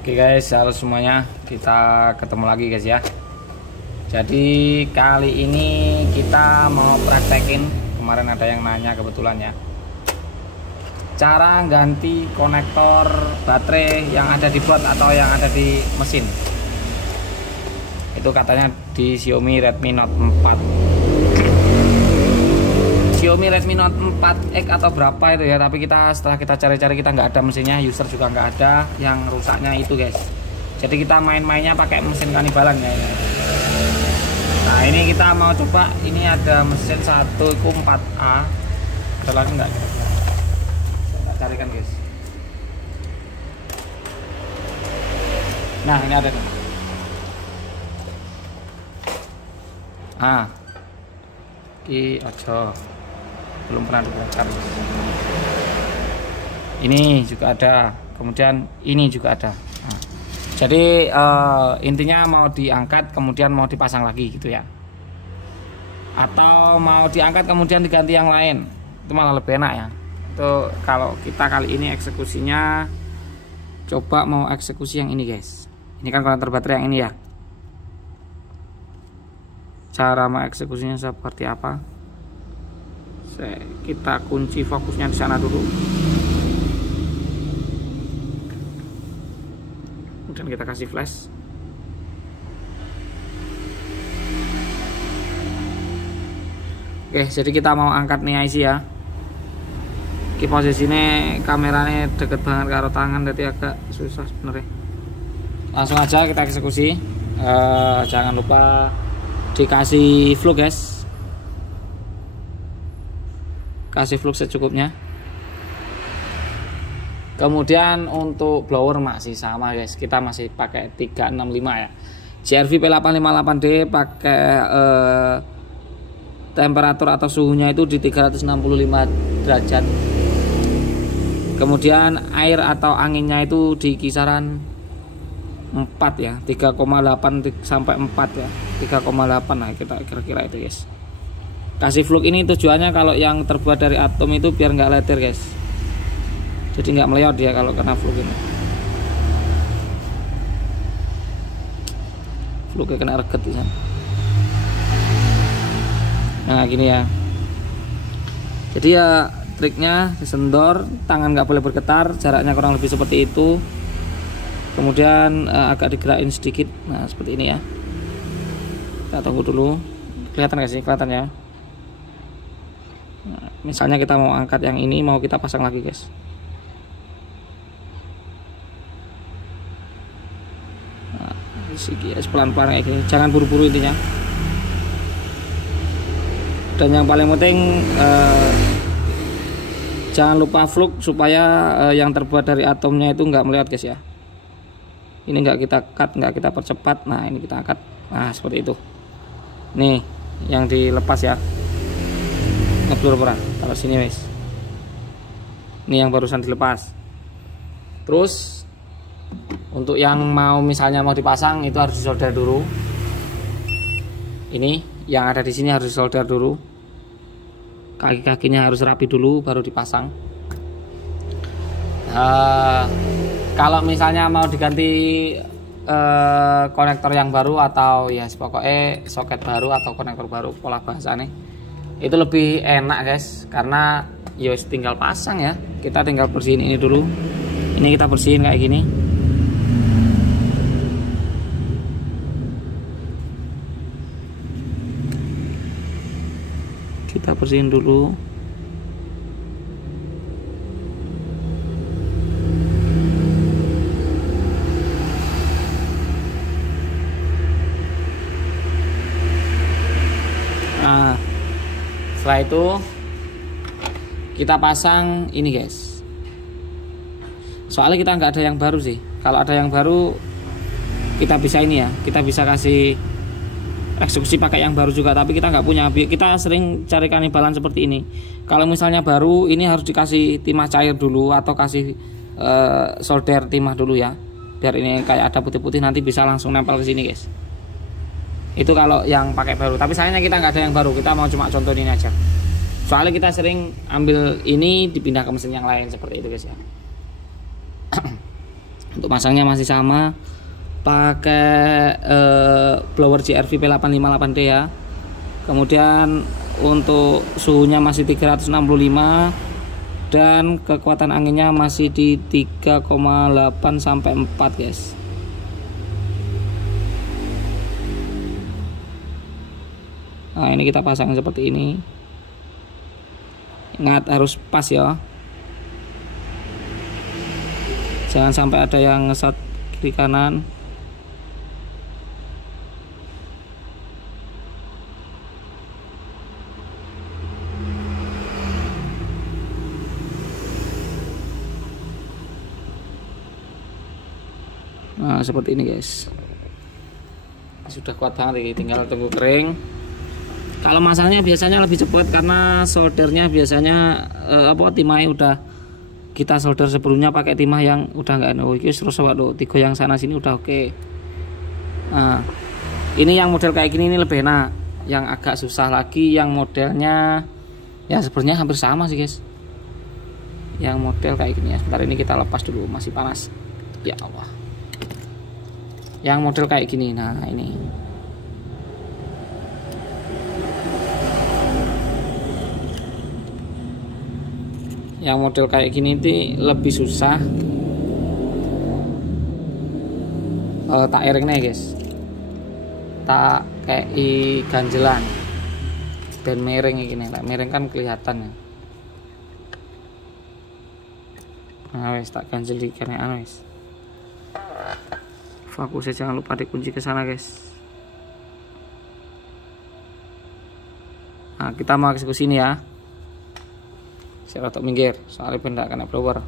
Oke guys, halo semuanya, kita ketemu lagi guys ya. Jadi kali ini kita mau praktekin, kemarin ada yang nanya kebetulan ya, cara ganti konektor baterai yang ada di bot atau yang ada di mesin. Itu katanya di Xiaomi Redmi Note 4, Xiaomi Redmi Note 4X atau berapa itu ya. Tapi setelah kita cari-cari, kita nggak ada mesinnya, user juga nggak ada yang rusaknya itu guys. Jadi kita main-mainnya pakai mesin kanibalan ya ini. Nah ini kita mau coba, ini ada mesin satu itu 4A, ada lagi nggak? Kita carikan guys. Nah ini ada nih. Ini aja belum pernah dibakar. Ini juga ada, kemudian ini juga ada. Nah, jadi intinya mau diangkat kemudian mau dipasang lagi gitu ya, atau mau diangkat kemudian diganti yang lain, itu malah lebih enak ya. Itu kalau kita kali ini eksekusinya coba mau eksekusi yang ini guys. Ini kan konektor baterai yang ini ya. Cara mengeksekusinya seperti apa? Kita kunci fokusnya di sana dulu. Kemudian kita kasih flash. Oke, jadi kita mau angkat nih IC ya. Ini posisinya kameranya deket banget karo tangan, jadi agak susah sebenarnya. Langsung aja kita eksekusi. Jangan lupa dikasih flux guys, kasih flux secukupnya. Kemudian untuk blower masih sama guys, kita masih pakai 365 ya, CRV P858D, pakai temperatur atau suhunya itu di 365 derajat. Kemudian air atau anginnya itu di kisaran 4 ya, 3,8 sampai 4 ya, 3,8 lah kita kira-kira itu guys. Kasih flux ini tujuannya kalau yang terbuat dari atom itu biar nggak leter guys, jadi nggak meleot dia kalau kena flux ini. Fluxnya kena reget ya. Nah gini ya, jadi ya triknya disendor, tangan nggak boleh bergetar, jaraknya kurang lebih seperti itu. Kemudian agak digerakin sedikit, nah seperti ini ya. Kita tunggu dulu, kelihatan gak sih? Kelihatan ya. Nah, misalnya kita mau angkat yang ini, mau kita pasang lagi guys. Nah, pelan-pelan kayak gini, jangan buru-buru intinya. Dan yang paling penting jangan lupa flux supaya yang terbuat dari atomnya itu nggak meleot guys ya. Ini nggak kita cut, nggak kita percepat. Nah ini kita angkat, nah seperti itu. Nih yang dilepas ya, ngeblur pernah taruh sini guys. Ini yang barusan dilepas. Terus untuk yang misalnya mau dipasang itu harus disolder dulu. Ini yang ada di sini harus disolder dulu, kaki-kakinya harus rapi dulu baru dipasang. Kalau misalnya mau diganti konektor yang baru atau ya pokoknya soket baru atau konektor baru, pola bahasanya itu lebih enak guys, karena ya tinggal pasang ya. Kita tinggal bersihin ini dulu, ini kita bersihin kayak gini. Kita bersihin dulu. Nah, setelah itu kita pasang ini guys. Soalnya kita nggak ada yang baru sih. Kalau ada yang baru kita bisa ini ya, kita bisa kasih eksekusi pakai yang baru juga. Tapi kita nggak punya. Kita sering cari kanibalan seperti ini. Kalau misalnya baru, ini harus dikasih timah cair dulu atau kasih solder timah dulu ya, biar ini kayak ada putih-putih nanti bisa langsung nempel ke sini guys. Itu kalau yang pakai baru. Tapi sayangnya kita nggak ada yang baru, kita mau cuma contoh ini aja. Soalnya kita sering ambil ini dipindah ke mesin yang lain seperti itu guys ya. Untuk masangnya masih sama, pakai blower GRV P858D ya. Kemudian untuk suhunya masih 365 dan kekuatan anginnya masih di 3,8 sampai 4 guys. Nah ini kita pasang seperti ini. Ingat harus pas ya, jangan sampai ada yang ngesat kiri kanan. Nah seperti ini guys, sudah kuat banget ini, tinggal tunggu kering. Kalau masangnya biasanya lebih cepat karena soldernya biasanya timahnya udah kita solder sebelumnya pakai timah yang udah nggak terus waduh tiga yang sana sini udah oke. Nah ini yang model kayak gini ini lebih enak. Yang agak susah lagi yang modelnya ya sebenarnya hampir sama sih guys. Yang model kayak gini ya, sebentar ini kita lepas dulu, masih panas ya Allah. Yang model kayak gini, nah ini yang model kayak gini itu lebih susah tak iringnya guys, tak kayak ganjelan dan miring gini, tak miring kan kelihatan ya. Nah wes tak ganjel di karena wes. Fokusnya jangan lupa dikunci ke sana guys. Nah kita mau eksekusi ini ya. Saya rotok minggir soalnya benda kena blower.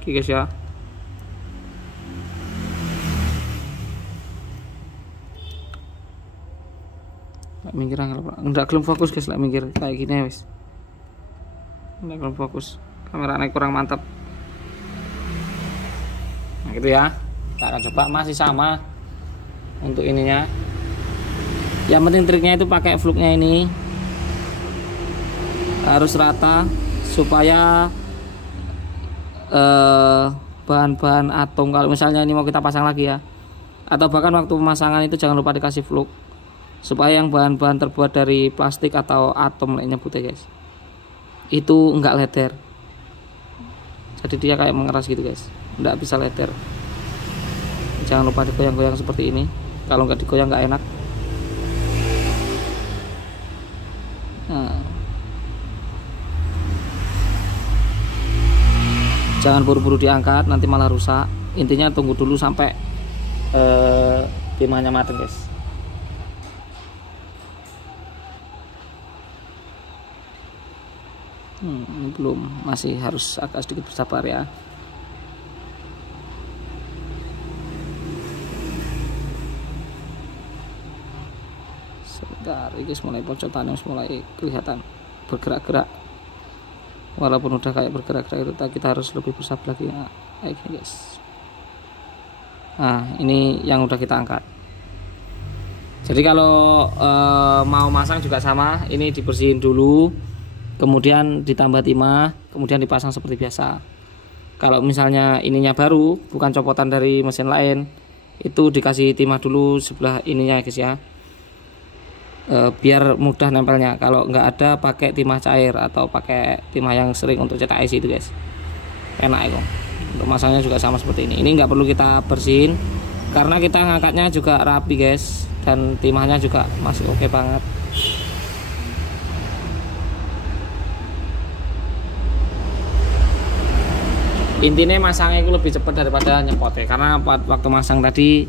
Oke guys ya. Minggir enggak belum fokus guys, lah minggir kayak gini wis. Enggak belum fokus. Kameranya kurang mantap. Nah gitu ya. Kita akan coba masih sama untuk ininya. Yang penting triknya itu pakai fluknya ini harus rata supaya bahan-bahan atom kalau misalnya ini mau kita pasang lagi ya, atau bahkan waktu pemasangan itu jangan lupa dikasih fluk supaya yang bahan-bahan terbuat dari plastik atau atom lainnya putih guys itu enggak leder, jadi dia kayak mengeras gitu guys, enggak bisa leder. Jangan lupa digoyang-goyang seperti ini, kalau nggak digoyang nggak enak. Nah. Jangan buru-buru diangkat, nanti malah rusak. Intinya tunggu dulu sampai timahnya matang guys. Ini belum, masih harus agak sedikit bersabar ya. Sebentar, ini mulai pocotannya mulai kelihatan bergerak-gerak. Walaupun udah kayak bergerak-gerak itu, kita harus lebih bersabar lagi ya, kayak gini guys. Nah ini yang udah kita angkat. Jadi kalau mau masang juga sama, ini dibersihin dulu, kemudian ditambah timah, kemudian dipasang seperti biasa. Kalau misalnya ininya baru, bukan copotan dari mesin lain, itu dikasih timah dulu sebelah ininya guys ya, biar mudah nempelnya. Kalau nggak ada pakai timah cair atau pakai timah yang sering untuk cetak IC itu guys, enak ya. Untuk masangnya juga sama seperti ini. Ini nggak perlu kita bersihin karena kita ngangkatnya juga rapi guys, dan timahnya juga masih oke banget. Intinya masangnya itu lebih cepat daripada nyepotnya, karena waktu masang tadi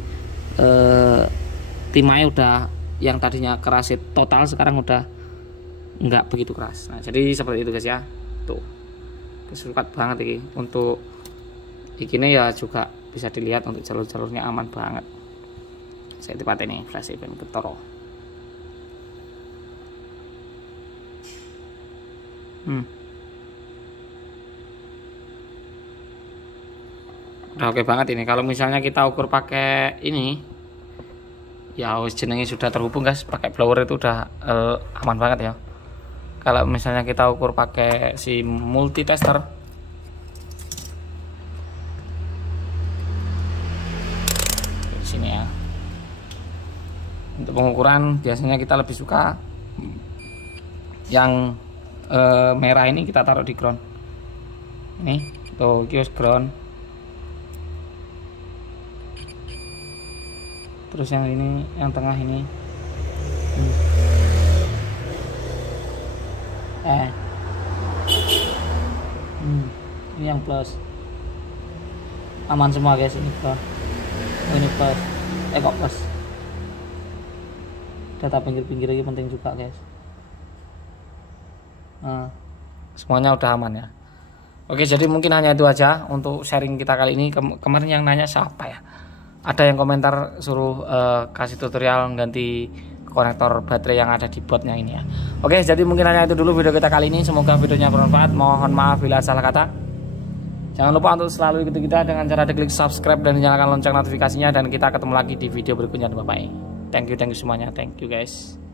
timahnya udah yang tadinya keras total, sekarang udah nggak begitu keras. Nah jadi seperti itu guys ya. Tuh kesulitan banget ini. Untuk ini ya juga bisa dilihat untuk jalur-jalurnya aman banget. Saya tempat ini flash event ketoro. Udah oke banget ini. Kalau misalnya kita ukur pakai ini ya wis jenenge sudah terhubung guys, pakai blower itu udah aman banget ya. Kalau misalnya kita ukur pakai si multitester, di sini ya. Untuk pengukuran biasanya kita lebih suka yang merah ini kita taruh di ground. Ini tuh kios ground. Terus yang ini, yang tengah ini ini yang plus. Aman semua guys, ini plus. Ini plus. Kok plus. Data pinggir-pinggir ini penting juga guys. Nah, semuanya udah aman ya. Oke, jadi mungkin hanya itu aja untuk sharing kita kali ini. Kemarin yang nanya siapa ya? Ada yang komentar suruh kasih tutorial ganti konektor baterai yang ada di botnya ini ya. Oke, jadi mungkin hanya itu dulu video kita kali ini. Semoga videonya bermanfaat. Mohon maaf bila salah kata. Jangan lupa untuk selalu ikuti kita dengan cara klik subscribe dan nyalakan lonceng notifikasinya. Dan kita ketemu lagi di video berikutnya. Bye bye. Thank you semuanya. Thank you guys.